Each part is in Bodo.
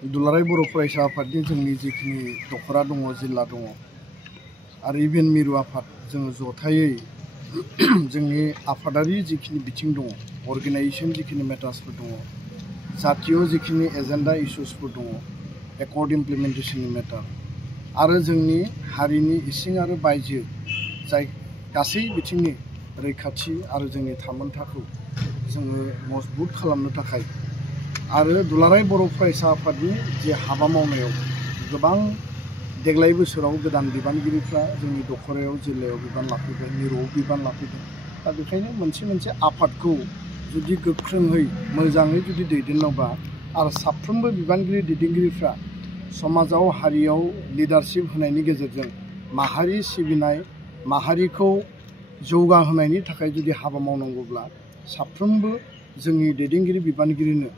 दुलाराय बर' फरायसा आफादनि जोंनि जिखिनि दखरा दङ जिल्ला दङ आरो इभेन मिरु आफाद जोङो जथायै जोंनि आफादारि जिखिनि बिथिं दङ अर्गेनाइजेसन जिखिनि मेटार्सफोर दङ जातीय जिखिनि एजेन्डा इश्यूसफोर दङ एकर्ड इमप्लिमेन्टेशननि मेटार आरो जोंनि हारिनि इसिं आरो बायजो जाय गासै बिथिंनि रैखाथि आरो जोंनि थामोनथाखौ जोङो मजबुत खालामनो थाखाय आरो दुलाराय बर' फरायसा आफादनि जे हाबा मावनायाव गोबां देग्लाय बोसोराव गोदान बिबानगिरिफ्रा जोंनि दखरायाव जिल्लायाव बिबान लाफैदों मिरुआव बिबान लाफैदों दा बेखायनो मोनसे आफादखौ जुदि गोख्रोङै मोजाङै जुदि दैदेननोबा आरो साफ्रोमबो बिबानगिरि दैदेनगिरिफ्रा समाजाव हारियाव लिडारशिप होनायनि गेजेरजों माहारि सिबिनाय माहारिखौ जौगाहोनायनि थाखाय जुदि हाबा मावनांगौब्ला साफ्रोमबो जोंनि दैदेनगिरि बिबानगिरिनो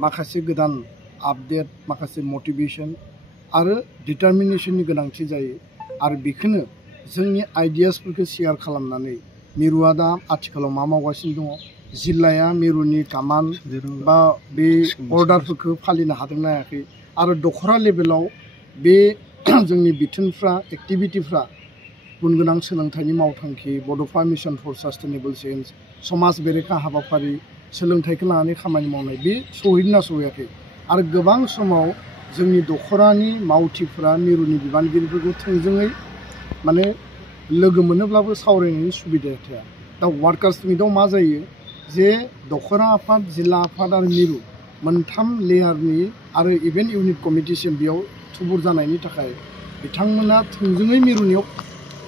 माखासे गोदान आपडेट माखासे मटिवेशन आरो डिटारमिनेशननि गोनांथि जायो आरो बेखौनो जोंनि आइडियासफोरखौ शेयार खालामनानै मिरुआ दा आथिखालाव मा मावगासिनो दङ जिल्लाया मिरुनि कामान बा बे अर्डारफोरखौ फालिनो हादोंना हायाखै आरो दखरा लेभेलाव बे जोंनि बिथोनफ्रा एक्टिभिटिफ्रा गुनगोनां सोलोंथाइनि मावथांखि बड'फा मिशन फर सास्टेनेबल चेन्ज समाज बेरेखा हाबाफारि सोलोंथाइखौ लानानै खामानि मावनाय बे सहैदोंना सहैयाखै आरो गोबां समाव जोंनि दखरानि मावथिफ्रा मिरुनि बिबानगिरिफोरखौ थोंजोङै माने लोगो मोनोब्लाबो सावरायनायनि सुबिदाया थाया दा वार्कार्स मिटआव मा जायो जे दखरा आफाद जिल्ला आफाद आरो मिरु मोनथाम लेयारनि आरो इभेन्ट इउनिट कमिटिसिम बेयाव थुबुर जानायनि थाखाय बिथांमोना थोंजोङै मिरुनियाव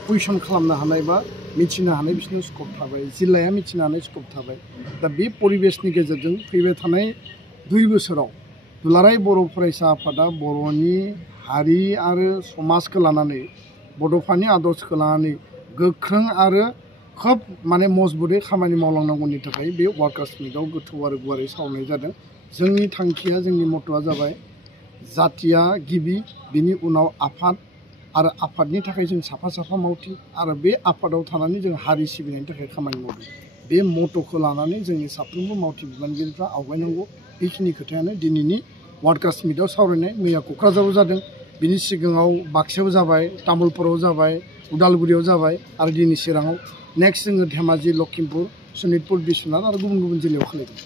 कुइसन खालामनो हानाय बा मिथिनो हानाय बिसोरनो स्कप थाबाय जिल्लाया मिथिनो हानाय स्कप थाबाय दा बे परिबेसनि गेजेरजों फैबाय थानाय 2 बोसोराव दुलाराय बर' फरायसा आफादा बर'नि हारि आरो समाजखौ लानानै बड'फानि आदर्शखौ लानानै गोख्रों आरो खोब माने मजबुतै खामानि मावलांनांगौनि थाखाय बे वार्कार्स मिटआव गोथौ आरो गुवारै सावरायनाय जादों जोंनि थांखिया जोंनि मट'आ जाबाय जातिया गिबि बिनि उनाव आफाद आरो आफादनि थाखाय जों साफा मावथि आरो बे आफादाव थानानै जों हारि सिबिनायनि थाखाय खामानि मावदों बे मट'खौ लानानै जोंनि साफ्रोमबो मावथि बिबानगिरिफ्रा आवगायनांगौ बेखिनि खोथायानो दिनैनि वार्कार्स मिटआव सावरायनाय मैया क'क्राझाराव जादों बिनि सिगाङाव बाक्सायाव जाबाय तामुलपुराव जाबाय उदालगुरियाव जाबाय आरो दिनै चिराङाव नेक्स्ट जोङो धेमाजि लखिमपुर सनितपुर बिश्वनाथ आरो गुबुन जिल्लायाव खालामदों।